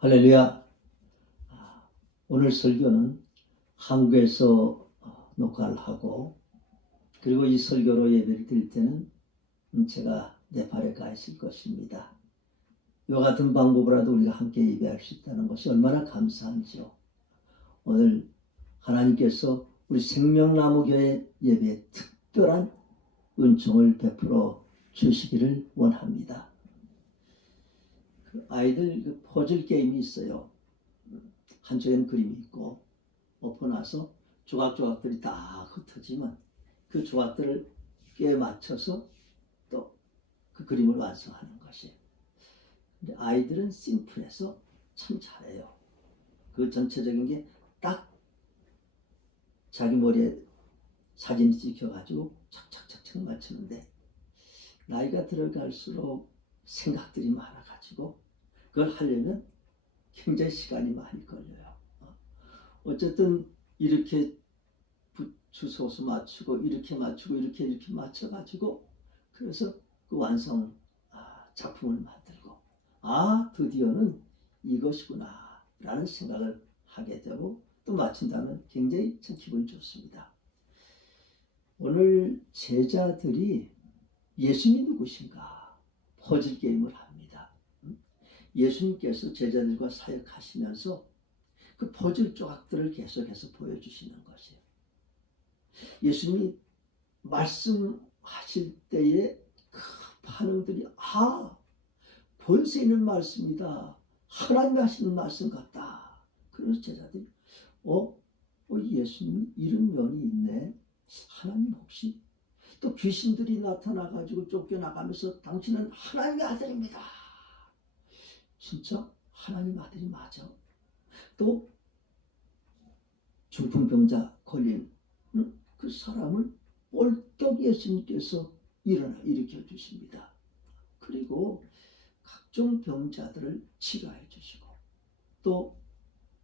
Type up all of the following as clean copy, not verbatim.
할렐루야. 오늘 설교는 한국에서 녹화를 하고, 그리고 이 설교로 예배를 드릴 때는 제가 네팔에 가 있을 것입니다. 이와 같은 방법으로라도 우리가 함께 예배할 수 있다는 것이 얼마나 감사한지요. 오늘 하나님께서 우리 생명나무교회 예배에 특별한 은총을 베풀어 주시기를 원합니다. 아이들 퍼즐 게임이 있어요. 한쪽에는 그림이 있고 엎어놔서 조각조각들이 다 흩어지면 그 조각들을 꿰 맞춰서 또 그 그림을 완성하는 것이에요. 근데 아이들은 심플해서 참 잘해요. 그 전체적인 게 딱 자기 머리에 사진이 찍혀가지고 착착착착 맞추는데, 나이가 들어갈수록 생각들이 많아가지고 그걸 하려면 굉장히 시간이 많이 걸려요. 어쨌든 이렇게 주소서 맞추고 이렇게 맞추고 이렇게 맞춰가지고, 그래서 그 완성 작품을 만들고, 드디어는 이것이구나 라는 생각을 하게 되고, 또 마친다면 굉장히 참 기분이 좋습니다. 오늘 제자들이 예수님이 누구신가 퍼즐 게임을 합니다. 예수님께서 제자들과 사역하시면서 그 퍼즐 조각들을 계속해서 보여주시는 것이에요. 예수님이 말씀하실 때의 그 반응들이 본세 있는 말씀이다. 하나님이 하시는 말씀 같다. 그래서 제자들이 예수님이 이런 면이 있네. 하나님 혹시 또 귀신들이 나타나가지고 쫓겨나가면서 당신은 하나님의 아들입니다. 진짜 하나님 아들이 맞아? 또 중풍병자 걸린 그 사람을 벌떡 예수님께서 일으켜 주십니다. 그리고 각종 병자들을 치료해 주시고, 또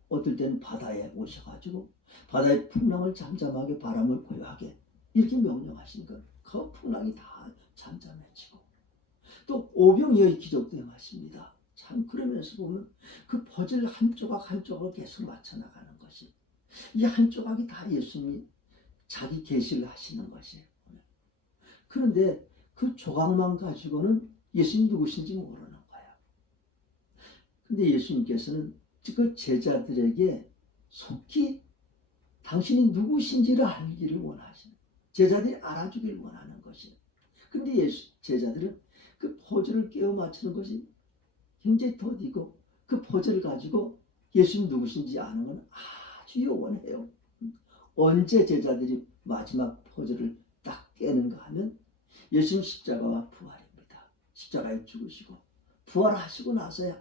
어떨 때는 바다에 오셔가지고 바다의 풍랑을 잠잠하게, 바람을 고요하게 이렇게 명령하시는 것, 그 풍랑이 다 잠잠해지고, 또 오병이어의 기적도 행하십니다. 참 그러면서 보면 그 퍼즐 한 조각 한 조각을 계속 맞춰 나가는 것이, 이 한 조각이 다 예수님이 자기 계시를 하시는 것이에요. 그런데 그 조각만 가지고는 예수님 누구신지 모르는 거야. 근데 예수님께서는 그 제자들에게 속히 당신이 누구신지를 알기를 원하시는, 제자들이 알아주길 원하는 것이에요. 근데 제자들은 그 퍼즐을 깨워 맞추는 것이 굉장히 더디고, 그 퍼즐을 가지고 예수님 누구신지 아는 건 아주 요원해요. 언제 제자들이 마지막 퍼즐을 딱 깨는가 하면 예수님 십자가와 부활입니다. 십자가에 죽으시고 부활하시고 나서야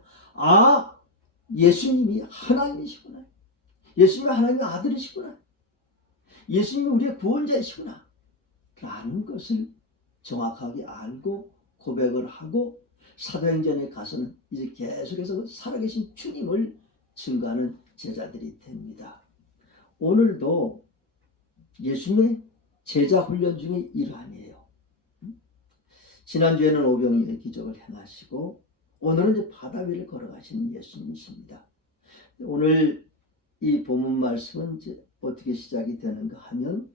예수님이 하나님이시구나, 예수님이 하나님의 아들이시구나, 예수님이 우리의 구원자이시구나 라는 것을 정확하게 알고 고백을 하고, 사도행전에 가서는 이제 계속해서 살아계신 주님을 증거하는 제자들이 됩니다. 오늘도 예수님의 제자 훈련 중에 일환이에요. 지난주에는 오병이어의 기적을 행하시고, 오늘은 이제 바다 위를 걸어가시는 예수님이십니다. 오늘 이 본문 말씀은 이제 어떻게 시작이 되는가 하면,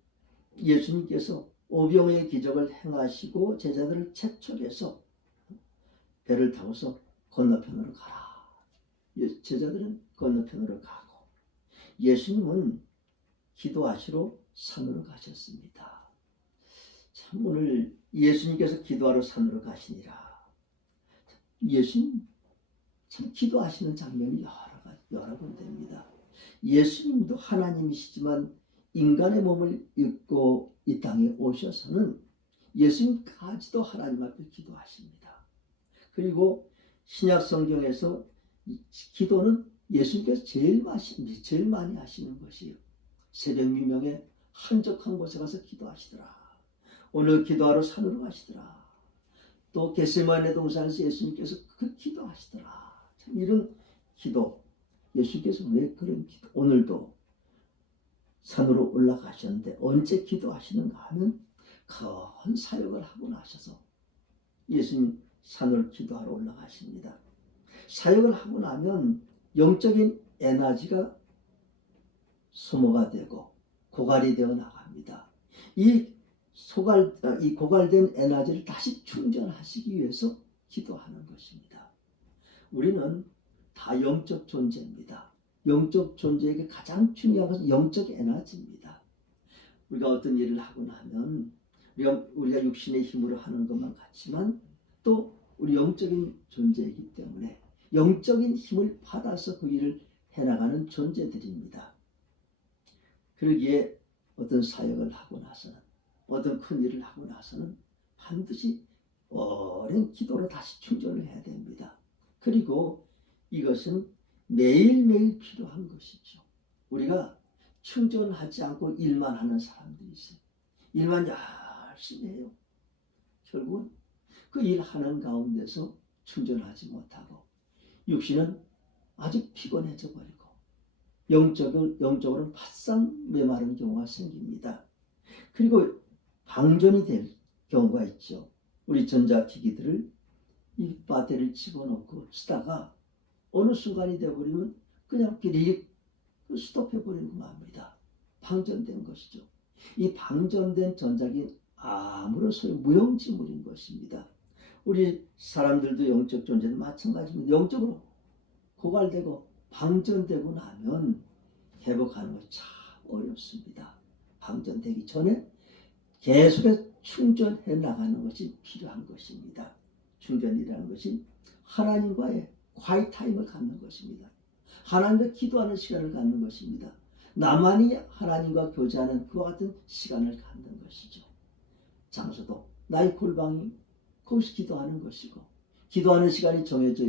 예수님께서 오병이어의 기적을 행하시고 제자들을 채촉해서 배를 타고서 건너편으로 가라. 제자들은 건너편으로 가고, 예수님은 기도하시러 산으로 가셨습니다. 참 오늘 예수님께서 기도하러 산으로 가시니라. 예수님 참 기도하시는 장면이 여러 군데입니다. 예수님도 하나님이시지만 인간의 몸을 입고 이 땅에 오셔서는 예수님까지도 하나님 앞에 기도하십니다. 그리고 신약 성경에서 기도는 예수님께서 제일 많이 하시는 것이에요. 새벽 미명에 한적한 곳에 가서 기도하시더라. 오늘 기도하러 산으로 가시더라. 또 겟세마네 동산에서 예수님께서 그 기도하시더라. 참 이런 기도, 예수님께서 왜 그런 기도, 오늘도 산으로 올라가셨는데 언제 기도하시는가 하면 큰 사역을 하고 나셔서 예수님 산으로 기도하러 올라가십니다. 사역을 하고 나면 영적인 에너지가 소모가 되고 고갈이 되어 나갑니다. 이 고갈된 에너지를 다시 충전하시기 위해서 기도하는 것입니다. 우리는 다 영적 존재입니다. 영적 존재에게 가장 중요한 것은 영적 에너지입니다. 우리가 어떤 일을 하고 나면 우리가 육신의 힘으로 하는 것만 같지만 또 우리 영적인 존재이기 때문에 영적인 힘을 받아서 그 일을 해나가는 존재들입니다. 그러기에 어떤 사역을 하고 나서는 어떤 큰 일을 하고 나서는 반드시 오랜 기도로 다시 충전을 해야 됩니다. 그리고 이것은 매일매일 필요한 것이죠. 우리가 충전하지 않고 일만 하는 사람들이 있어요. 일만 열심히 해요. 결국은 그 일하는 가운데서 충전하지 못하고 육신은 아주 피곤해져 버리고 영적으로는 바싹 메마른 경우가 생깁니다. 그리고 방전이 될 경우가 있죠. 우리 전자기기들을 이 배터리를 집어넣고 쓰다가 어느 순간이 되어버리면 그냥 비리릭 스톱해버리고 맙니다. 방전된 것이죠. 이 방전된 전자기는 아무런 소용 무용지물인 것입니다. 우리 사람들도 영적 존재는 마찬가지입니다. 영적으로 고갈되고 방전되고 나면 회복하는 것이 참 어렵습니다. 방전되기 전에 계속해서 충전해 나가는 것이 필요한 것입니다. 충전이라는 것이 하나님과의 콰이타임을 갖는 것입니다. 하나님과 기도하는 시간을 갖는 것입니다. 나만이 하나님과 교제하는 그와 같은 시간을 갖는 것이죠. 장소도 나의 골방이 거기서 기도하는 것이고 기도하는 시간이 정해져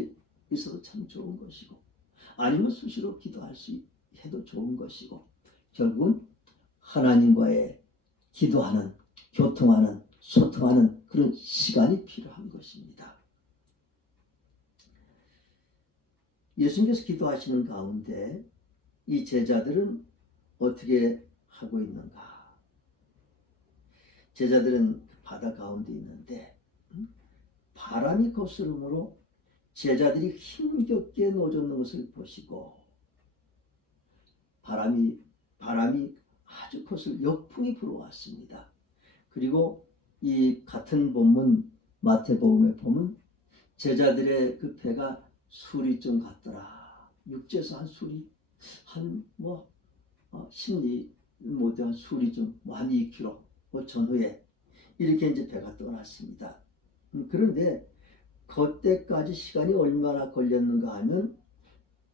있어도 참 좋은 것이고 아니면 수시로 기도할 수 해도 좋은 것이고 결국은 하나님과의 기도하는 교통하는 소통하는 그런 시간이 필요한 것입니다. 예수님께서 기도하시는 가운데 이 제자들은 어떻게 하고 있는가? 제자들은 바다 가운데 있는데 바람이 거스름으로 제자들이 힘겹게 노젓는 것을 보시고 바람이 아주 거슬 역풍이 불어왔습니다. 그리고 이 같은 본문 마태복음에 보면 제자들의 그 배가 술이 좀 같더라. 육지에서 한 술이 한뭐 10리 못한 술이 좀 한 2km 전후에 이렇게 이제 배가 떠났습니다. 그런데 그때까지 시간이 얼마나 걸렸는가 하면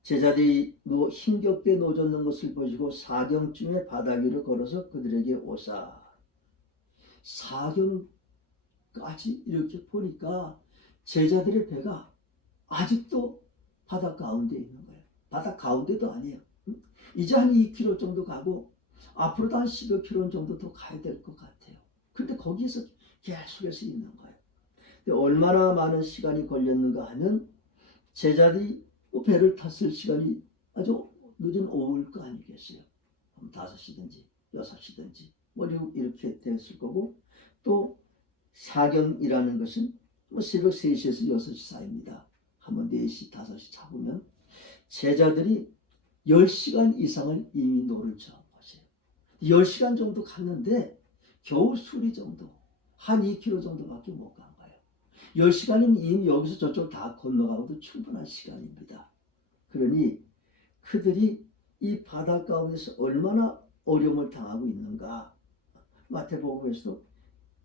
제자들이 힘겹게 노젓는 것을 보시고 사경쯤에 바다 위로 걸어서 그들에게 오사. 사경까지 이렇게 보니까 제자들의 배가 아직도 바다 가운데 있는 거예요. 바다 가운데도 아니에요. 이제 한 2km 정도 가고 앞으로도 한 10여 km 정도 더 가야 될 것 같아요. 그런데 거기에서 계속해서 있는 거예요. 근데 얼마나 많은 시간이 걸렸는가 하면 제자들이 배를 탔을 시간이 아주 늦은 오후일 거 아니겠어요. 5시든지 6시든지 이렇게 됐을 거고 또 사경이라는 것은 새벽 3시에서 6시 사이입니다. 한번 4시 5시 잡으면 제자들이 10시간 이상을 이미 노를 저은 것이에요. 10시간 정도 갔는데 겨우 수리 정도 한 2km 정도밖에 못 간 거예요. 10시간이면 이미 여기서 저쪽 다 건너가고도 충분한 시간입니다. 그러니 그들이 이 바다 가운데서 얼마나 어려움을 당하고 있는가. 마태복음에서도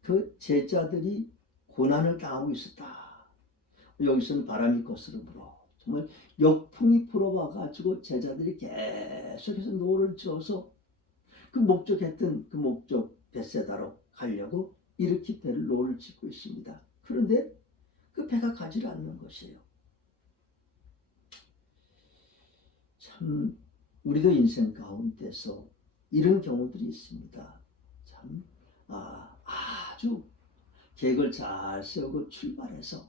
그 제자들이 고난을 당하고 있었다. 여기서는 바람이 거스름으로 정말 역풍이 불어와가지고 제자들이 계속해서 노를 저어서 그 목적했던 그 목적 벳세다로 가려고 이렇게 배를 노를 짓고 있습니다. 그런데 그 배가 가지 않는 것이에요. 참 우리도 인생 가운데서 이런 경우들이 있습니다. 참 아주 계획을 잘 세우고 출발해서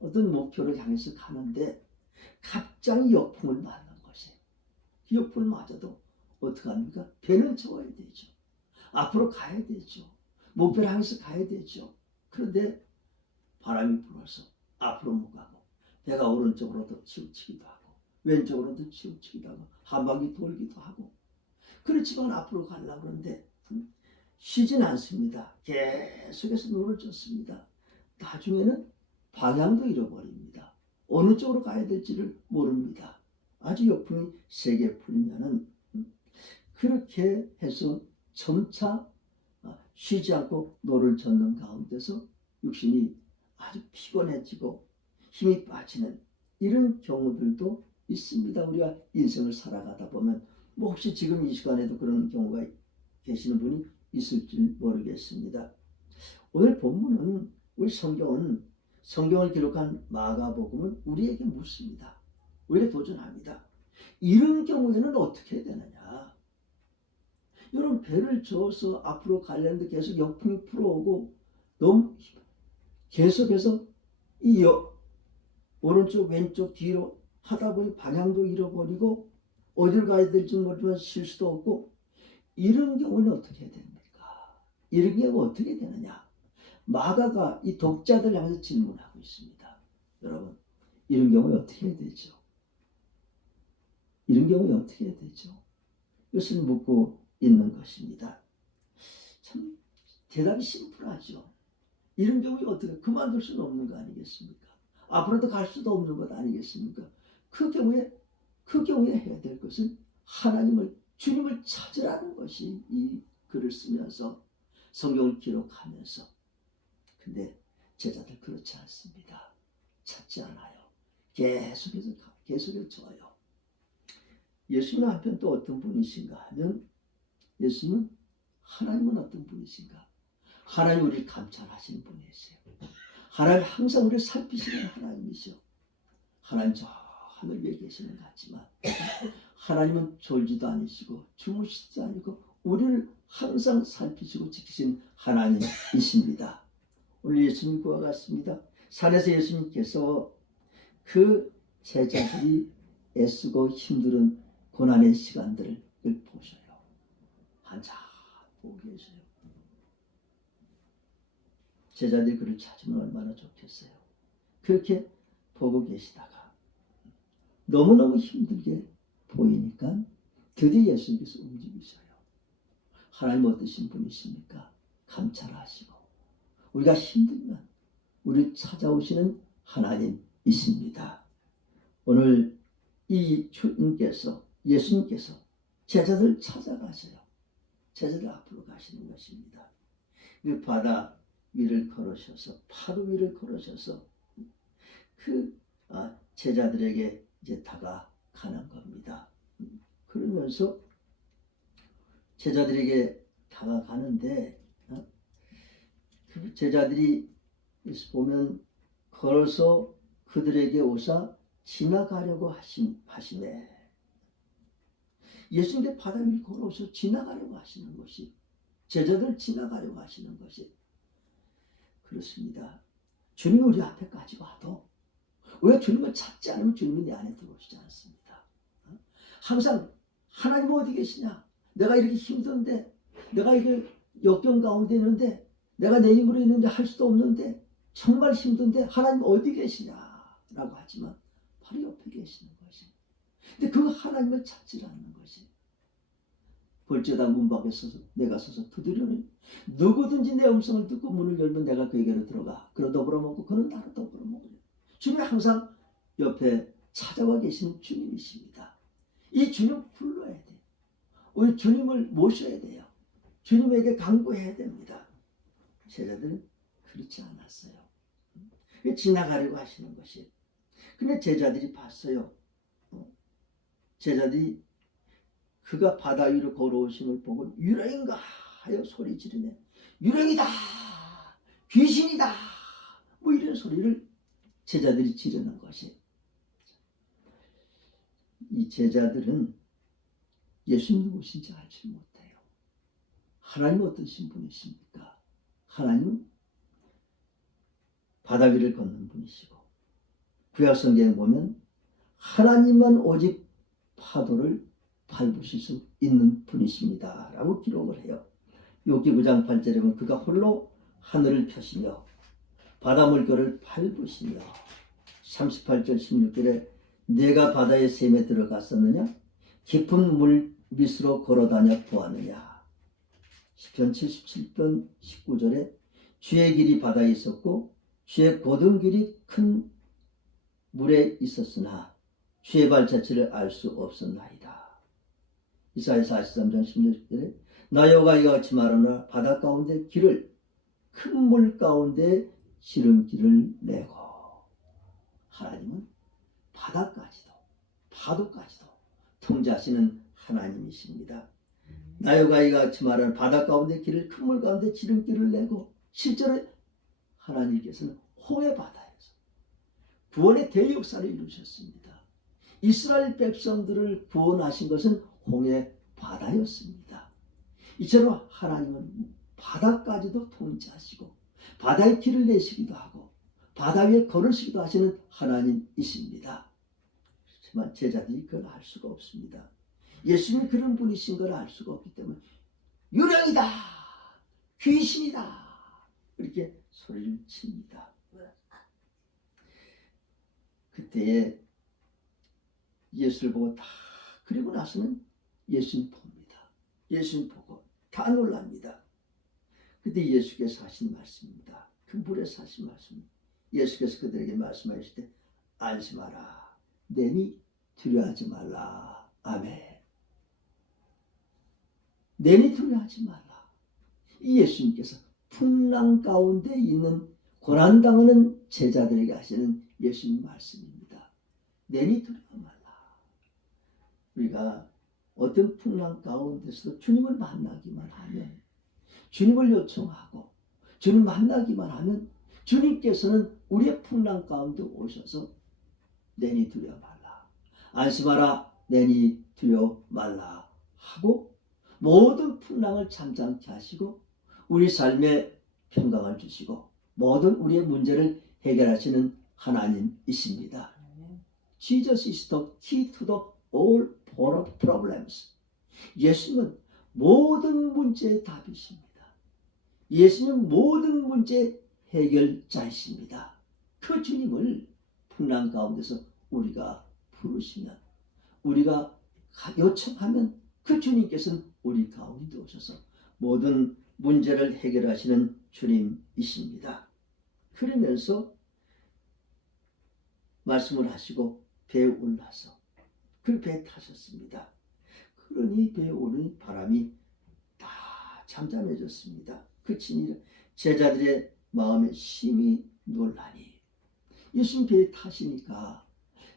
어떤 목표를 향해서 가는데 갑자기 역풍을 맞는 것이에요. 그 역풍을 맞아도 어떻게 합니까? 배는 저어야 되죠. 앞으로 가야 되죠. 목표를 향해서 가야 되죠. 그런데 바람이 불어서 앞으로 못 가고 배가 오른쪽으로 더 치우치기도 하고 왼쪽으로도 치우치기도 하고 한 바퀴 돌기도 하고 그렇지만 앞으로 가려고 하는데 쉬진 않습니다. 계속해서 노를 젓습니다. 나중에는 방향도 잃어버립니다. 어느 쪽으로 가야 될지를 모릅니다. 아주 역풍이 세게 불면은 그렇게 해서 점차 쉬지 않고 노를 젓는 가운데서 육신이 아주 피곤해지고 힘이 빠지는 이런 경우들도 있습니다. 우리가 인생을 살아가다 보면 뭐 혹시 지금 이 시간에도 그런 경우가 계시는 분이 있을지 모르겠습니다. 오늘 본문은 우리 성경을 기록한 마가복음은 우리에게 묻습니다. 우리에게 도전합니다. 이런 경우에는 어떻게 해야 되느냐? 여러분 배를 저어서 앞으로 가려는데 계속 역풍이 불어오고 너무 계속해서 이 오른쪽 왼쪽 뒤로 하다 보니 방향도 잃어버리고 어디를 가야 될지 모르지만 쉴 수도 없고 이런 경우는 어떻게 해야 됩니까? 이런 경우가 어떻게 되느냐? 마가가 이 독자들 향해서 질문하고 있습니다. 여러분 이런 경우에 어떻게 해야 되죠? 이런 경우에 어떻게 해야 되죠? 이것을 묻고 있는 것입니다. 참 대답이 심플하죠. 이런 경우에 어떻게 그만둘 수는 없는 거 아니겠습니까? 앞으로도 갈 수도 없는 것 아니겠습니까? 그 경우에 해야 될 것은 주님을 찾으라는 것이 이 글을 쓰면서 성경을 기록하면서 근데 제자들 그렇지 않습니다. 찾지 않아요. 계속해서 줘요. 예수님 한편 또 어떤 분이신가 하면 예수님은 하나님은 어떤 분이신가? 하나님 우리를 감찰하시는 분이세요. 하나님 항상 우리를 살피시는 하나님이시오. 하나님 저 하늘 위에 계시는 것 같지만 하나님은 졸지도 않으시고 주무시지도 않고 우리를 항상 살피시고 지키시는 하나님이십니다. 오늘 예수님과 같습니다. 산에서 예수님께서 그 제자들이 애쓰고 힘든 고난의 시간들을 보셔요. 한참 보고 계세요. 제자들이 그를 찾으면 얼마나 좋겠어요. 그렇게 보고 계시다가 너무너무 힘들게 보이니까 드디어 예수님께서 움직이셔요. 하나님 어떠신 분이십니까? 감찰하시고 우리가 힘들면 우리를 찾아오시는 하나님이십니다. 오늘 이 예수님께서 제자들을 찾아가셔요. 제자들 앞으로 가시는 것입니다. 그 바다 위를 걸으셔서 파도 위를 걸으셔서 그 제자들에게 이제 다가가는 겁니다. 그러면서 제자들에게 다가가는데 그 제자들이 보면 걸어서 그들에게 오사 지나가려고 하시네. 예수님께 바다 위를 걸어서 지나가려고 하시는 것이 제자들 지나가려고 하시는 것이 그렇습니다. 주님이 우리 앞에까지 와도 우리가 주님을 찾지 않으면 주님이 내 안에 들어오시지 않습니다. 항상 하나님 어디 계시냐? 내가 이렇게 힘든데 내가 이게 역경 가운데 있는데 내가 내 힘으로 있는데 할 수도 없는데 정말 힘든데 하나님 어디 계시냐라고 하지만 바로 옆에 계시는 것이. 근데 그 하나님을 찾지 않는 것이. 볼지어다 문 밖에 내가 서서 두드리니 누구든지 내 음성을 듣고 문을 열면 내가 그에게로 들어가 그로 더불어 먹고 그는 나로 더불어 먹으려. 주님이 항상 옆에 찾아와 계시는 주님이십니다. 이 주님 불러야 돼요. 우리 주님을 모셔야 돼요. 주님에게 간구해야 됩니다. 제자들은 그렇지 않았어요. 지나가려고 하시는 것이. 근데 제자들이 봤어요. 제자들이 그가 바다 위로 걸어오심을 보고 유령인가 하여 소리 지르네. 유령이다. 귀신이다. 뭐 이런 소리를 제자들이 지르는 것이. 이 제자들은 예수님 누구신지 알지 못해요. 하나님 어떠신 분이십니까? 하나님은 바다 위를 걷는 분이시고 구약 성경에 보면 하나님만 오직 파도를 밟으실 수 있는 분이십니다 라고 기록을 해요. 욥기 9장 8절에 보면 그가 홀로 하늘을 펴시며 바다 물결을 밟으시며 38절 16절에 내가 바다의 샘에 들어갔었느냐? 깊은 물 밑으로 걸어다녀 보았느냐? 시편 77편 19절에 주의 길이 바다에 있었고 주의 곧은 길이 큰 물에 있었으나 주의 발자취를 알 수 없었나이다. 이사야 43장 16절에 나 여호와 이와 같이 말하노라 바다 가운데 길을 큰 물 가운데 지름길을 내고. 하나님은 바다까지도 파도까지도 통제하시는 하나님이십니다. 나 여호와 이와 같이 말하는 바다 가운데 길을 큰 물 가운데 지름길을 내고, 실제로 하나님께서는 홍해 바다에서 구원의 대역사를 이루셨습니다. 이스라엘 백성들을 구원하신 것은 홍해 바다였습니다. 이처럼 하나님은 바다까지도 통제하시고 바다의 길을 내시기도 하고 바다 위에 걸으시기도 하시는 하나님이십니다. 하지만 제자들이 그걸 알 수가 없습니다. 예수님이 그런 분이신 걸 알 수가 없기 때문에 유령이다, 귀신이다 이렇게 소리를 칩니다. 그때에 예수를 보고 다, 그리고 나서는 예수님 봅니다. 예수님 보고 다 놀랍니다. 그때 예수께서 하신 말씀입니다. 그 물에서 하신 말씀. 예수께서 그들에게 말씀하실 때 안심하라, 내니 두려워하지 말라. 아멘. 내니 두려워하지 말라. 이 예수님께서 풍랑 가운데 있는 고난당하는 제자들에게 하시는 예수님 말씀입니다. 내니 두려워 말라. 우리가 어떤 풍랑 가운데서도 주님을 만나기만 하면, 주님을 요청하고 주님 만나기만 하면 주님께서는 우리의 풍랑 가운데 오셔서 내니 두려워 말라, 안심하라, 내니 두려워 말라 하고 모든 풍랑을 잠잠케 하시고 우리 삶에 평강을 주시고 모든 우리의 문제를 해결하시는 하나님이십니다. Jesus is the key to the all problems. 예수님은 모든 문제의 답이십니다. 예수님은 모든 문제 해결자이십니다. 그 주님을 풍랑 가운데서 우리가 부르시면, 우리가 요청하면 그 주님께서는 우리 가운데 오셔서 모든 문제를 해결하시는 주님이십니다. 그러면서 말씀을 하시고 배에 올라서 그 배에 타셨습니다. 그러니 배에 오르니 바람이 다 잠잠해졌습니다. 그치니 제자들의 마음에 심히 놀라니, 예수님 배에 타시니까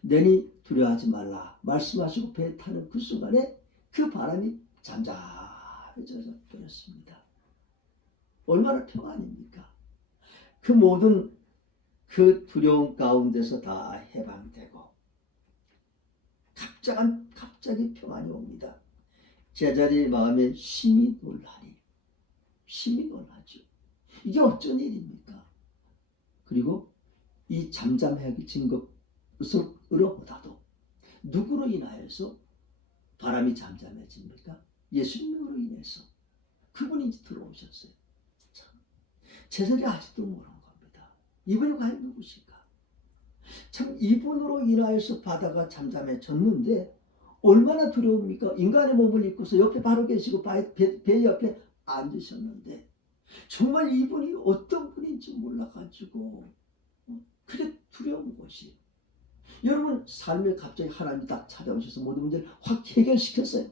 내니 두려워하지 말라 말씀하시고 배에 타는 그 순간에 그 바람이 잠잠해져 버렸습니다. 얼마나 평안입니까? 그 모든 그 두려움 가운데서 다 해방되고 갑자기 평안이 옵니다. 제자들의 마음에 심히 놀라니, 심히 놀라죠. 이게 어쩐 일입니까? 그리고 이 잠잠해진 것으로보다도 누구로 인하여서 바람이 잠잠해집니까? 예수님으로 인해서. 그분이 들어오셨어요. 참, 제자들이 아직도 모르는 겁니다. 이분이 과연 누구실까? 참, 이분으로 인하여서 바다가 잠잠해졌는데 얼마나 두려웁니까? 인간의 몸을 입고서 옆에 바로 계시고 배 옆에 앉으셨는데 정말 이분이 어떤 분인지 몰라가지고 그게 두려운 것이에요. 여러분 삶에 갑자기 하나님이 딱 찾아오셔서 모든 문제를 확 해결시켰어요.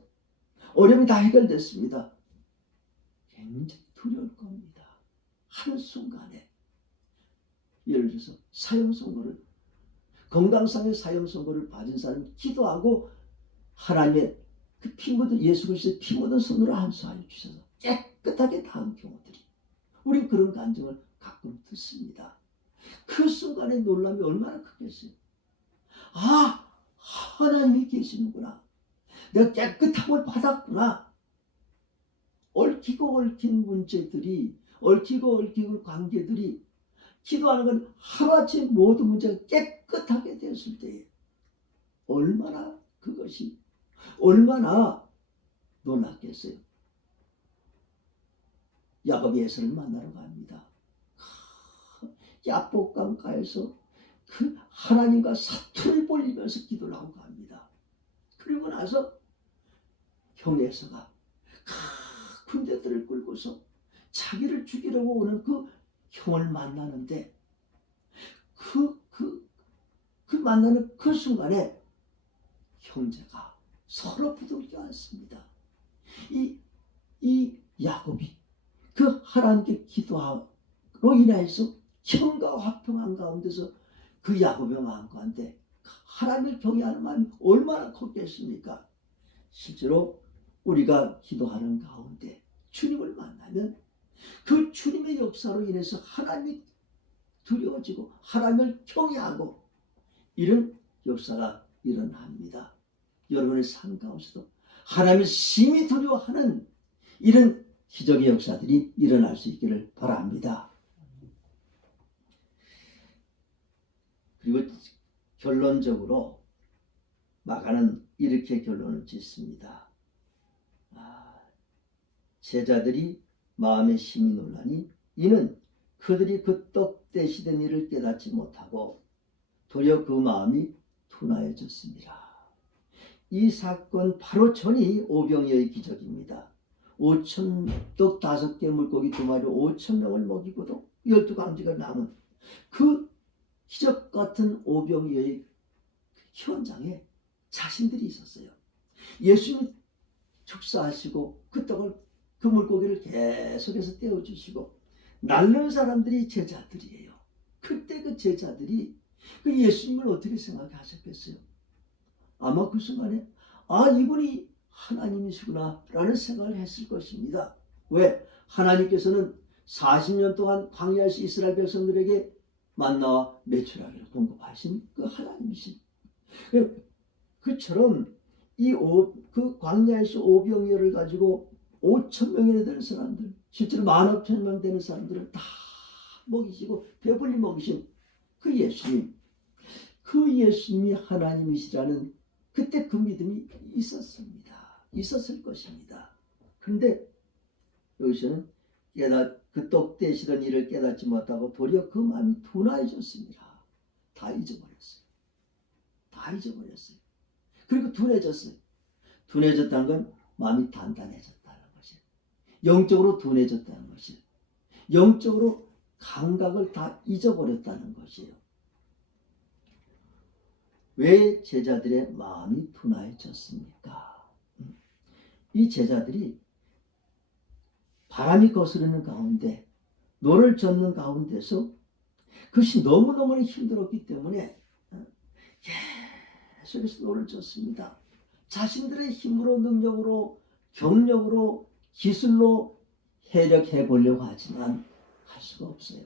어려움이 다 해결됐습니다. 굉장히 두려울 겁니다. 한순간에. 예를 들어서 사형선고를, 건강상의 사형선고를 받은 사람이 기도하고 하나님의 그 피 묻은, 예수 그리스도의 피 묻은 손으로 안수하여 주셔서 깨끗하게 닿은 경우들이, 우리 그런 간증을 가끔 듣습니다. 그 순간의 놀람이 얼마나 크겠어요. 아, 하나님이 계시는구나. 내가 깨끗함을 받았구나. 얽히고 얽힌 문제들이, 얽히고 얽힌 관계들이, 기도하는 건 하루아침에 모든 문제가 깨끗하게 되었을 때에 얼마나 그것이 얼마나 놀랐겠어요. 야곱이 에서를 만나러 갑니다. 야복강가에서 그 하나님과 사투를 벌이면서 기도를 하고 갑니다. 그리고 나서 형에서가 군대들을 끌고서 자기를 죽이려고 오는 그 형을 만나는데 그 만나는 그 순간에 형제가 서로 부둥켜 안습니다. 이 야곱이 그 하나님께 기도로 인해서 형과 화평한 가운데서 그 야곱의 마음 가운데 하나님을 경외하는 마음이 얼마나 컸겠습니까? 실제로 우리가 기도하는 가운데 주님을 만나면 그 주님의 역사로 인해서 하나님이 두려워지고 하나님을 경외하고 이런 역사가 일어납니다. 여러분의 삶 가운데서도 하나님을 심히 두려워하는 이런 기적의 역사들이 일어날 수 있기를 바랍니다. 그리고 결론적으로 마가는 이렇게 결론을 짓습니다. 제자들이 마음에 심히 놀라니 이는 그들이 그 떡 대시된 일을 깨닫지 못하고 도리어 그 마음이 둔하여졌습니다. 이 사건 바로 전이 오병이어의 기적입니다. 5,000떡 5개 물고기 2마리 5,000명을 먹이고도 12강지가 남은 그 기적 같은 오병이어의 현장에 자신들이 있었어요. 예수님이 축사하시고 그 떡을 그 물고기를 계속해서 떼어주시고 날른 사람들이 제자들이에요. 그때 그 제자들이 그 예수님을 어떻게 생각하셨겠어요? 아마 그 순간에 이분이 하나님이시구나 라는 생각을 했을 것입니다. 왜? 하나님께서는 40년 동안 광야에서 이스라엘 백성들에게 만나와 메추라기를 공급하신 그 하나님이신 그처럼 그 광야에서 오병이어를 가지고 5,000명이나 되는 사람들, 실제로 15,000명 되는 사람들을 다 먹이시고 배불리 먹이신 그 예수님, 그 예수님이 하나님이시라는 그때 그 믿음이 있었을 것입니다. 그런데 여기서는 그 떡 대시던 일을 깨닫지 못하고 도리어 그 마음이 둔해졌습니다. 다 잊어버렸어요. 그리고 둔해졌어요. 둔해졌다는 건 마음이 단단해졌다는 것이에요. 영적으로 둔해졌다는 것이에요. 영적으로 감각을 다 잊어버렸다는 것이에요. 왜 제자들의 마음이 둔해졌습니까? 이 제자들이 바람이 거스르는 가운데 노를 젓는 가운데서 그것이 너무너무 힘들었기 때문에 계속해서 노를 젓습니다. 자신들의 힘으로 능력으로 경력으로 기술로 해력해 보려고 하지만 할 수가 없어요.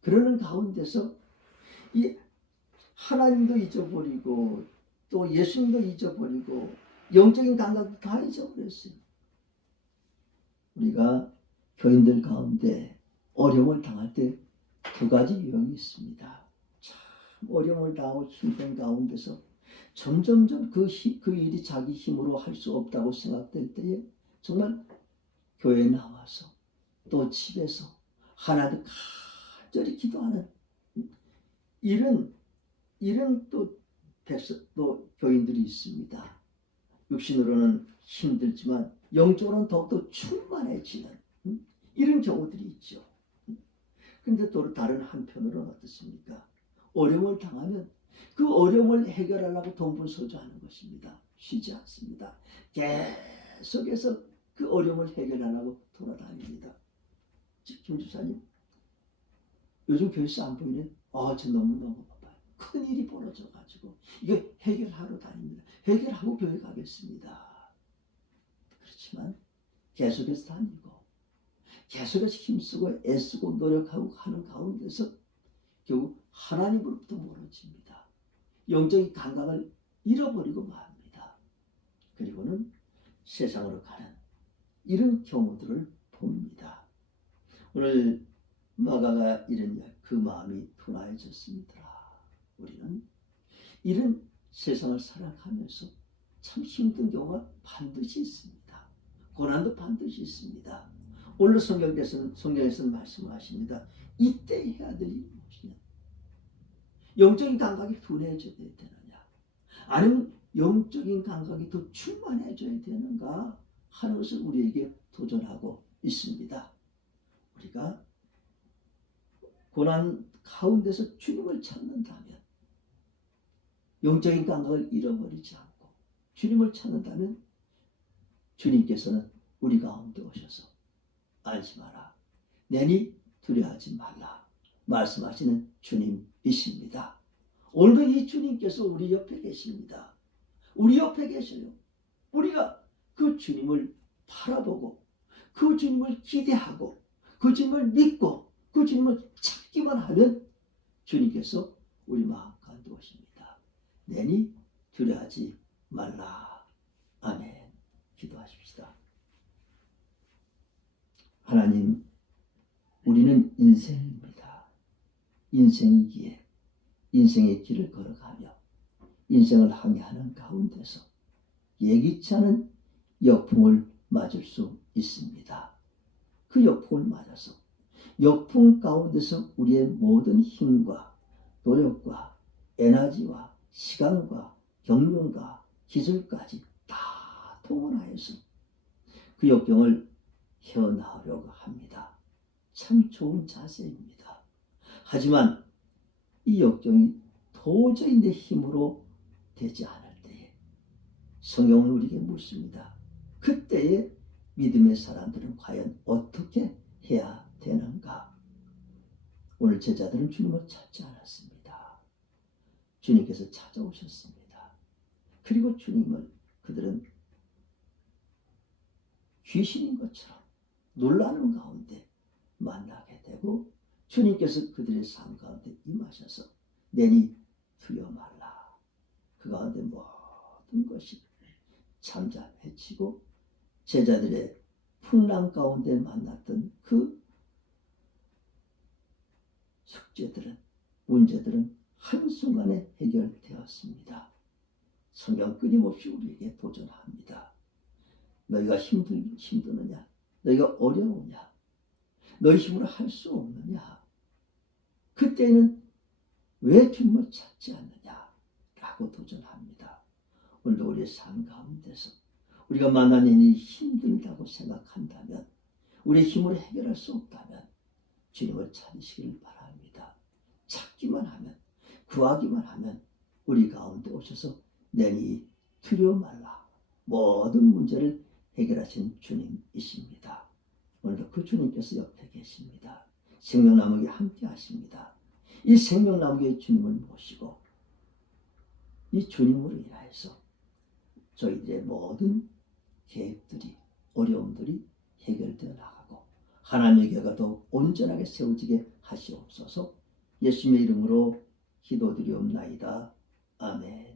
그러는 가운데서 이 하나님도 잊어버리고 또 예수님도 잊어버리고 영적인 감각도 다 잊어버렸어요. 우리가 교인들 가운데 어려움을 당할 때 2가지 유형이 있습니다. 참 어려움을 당하고 힘든 가운데서 점점점 그 일이 자기 힘으로 할 수 없다고 생각될 때에 정말 교회에 나와서 또 집에서 하나님 간절히 기도하는 이런 또 교인들이 있습니다. 육신으로는 힘들지만 영적으로는 더욱더 충만해지는 이런 경우들이 있죠. 근데 또 다른 한편으로는 어떻습니까? 어려움을 당하면 그 어려움을 해결하려고 동분서주하는 것입니다. 쉬지 않습니다. 계속해서 그 어려움을 해결하려고 돌아다닙니다. 김 집사님, 요즘 교회에서 안 보이네? 저 너무 바빠요. 큰일이 벌어져가지고 이거 해결하러 다닙니다. 해결하고 교회 가겠습니다. 그렇지만 계속해서 다니고 계속해서 힘쓰고 애쓰고 노력하고 하는 가운데서 결국 하나님으로부터 멀어집니다. 영적인 감각을 잃어버리고 맙니다. 그리고는 세상으로 가는 이런 경우들을 봅니다. 오늘 마가가 이런 그 마음이 둔해졌습니다. 우리는 이런 세상을 살아가면서 참 힘든 경우가 반드시 있습니다. 고난도 반드시 있습니다. 오늘 성경에서는 말씀하십니다. 이때 해야 될 일이 무엇이냐? 영적인 감각이 둔해져야 되느냐, 아니면 영적인 감각이 더 충만해져야 되는가 하는 것을 우리에게 도전하고 있습니다. 우리가 고난 가운데서 주님을 찾는다면, 영적인 감각을 잃어버리지 않고 주님을 찾는다면 주님께서는 우리 가운데 오셔서 안심하라, 내니 두려워하지 말라 말씀하시는 주님이십니다. 오늘도 이 주님께서 우리 옆에 계십니다. 우리 옆에 계셔요. 우리가 그 주님을 바라보고 그 주님을 기대하고 그 주님을 믿고 그 주님을 찾기만 하면 주님께서 우리 마음 가운데 오십니다. 내니 두려워하지 말라. 아멘. 기도하십시다. 하나님, 우리는 인생입니다. 인생이기에 인생의 길을 걸어가며 인생을 항해하는 가운데서 예기치 않은 역풍을 맞을 수 있습니다. 그 역풍을 맞아서 역풍 가운데서 우리의 모든 힘과 노력과 에너지와 시간과 경륜과 기술까지 다 동원하여서 그 역경을 헤어나오려고 합니다. 참 좋은 자세입니다. 하지만 이 역경이 도저히 내 힘으로 되지 않을 때에 성경은 우리에게 묻습니다. 그때에 믿음의 사람들은 과연 어떻게 해야 되는가? 오늘 제자들은 주님을 찾지 않았습니다. 주님께서 찾아오셨습니다. 그리고 주님을 그들은 귀신인 것처럼 놀라는 가운데 만나게 되고 주님께서 그들의 삶 가운데 임하셔서 내니 두려워 말라. 그 가운데 모든 것이 잠잠해지고 제자들의 풍랑 가운데 만났던 그 숙제들은, 문제들은 한순간에 해결되었습니다. 성경 끊임없이 우리에게 도전합니다. 너희가 힘드느냐? 너희가 어려우냐? 너희 힘으로 할 수 없느냐? 그때는 왜 주님을 찾지 않느냐? 라고 도전합니다. 오늘도 우리의 삶 가운데서 우리가 만나는 일이 힘들다고 생각한다면, 우리의 힘으로 해결할 수 없다면 주님을 찾으시길 바랍니다. 찾기만 하면, 구하기만 하면 우리 가운데 오셔서 내니 두려워 말라. 모든 문제를 해결하신 주님이십니다. 오늘도 그 주님께서 옆에 계십니다. 생명나무에 함께 하십니다. 이 생명나무의 주님을 모시고 이 주님으로 인하여서 저희들의 모든 계획들이, 어려움들이 해결되어 나가고 하나님의 교회가 더 온전하게 세워지게 하시옵소서. 예수님의 이름으로 기도드리옵나이다. 아멘.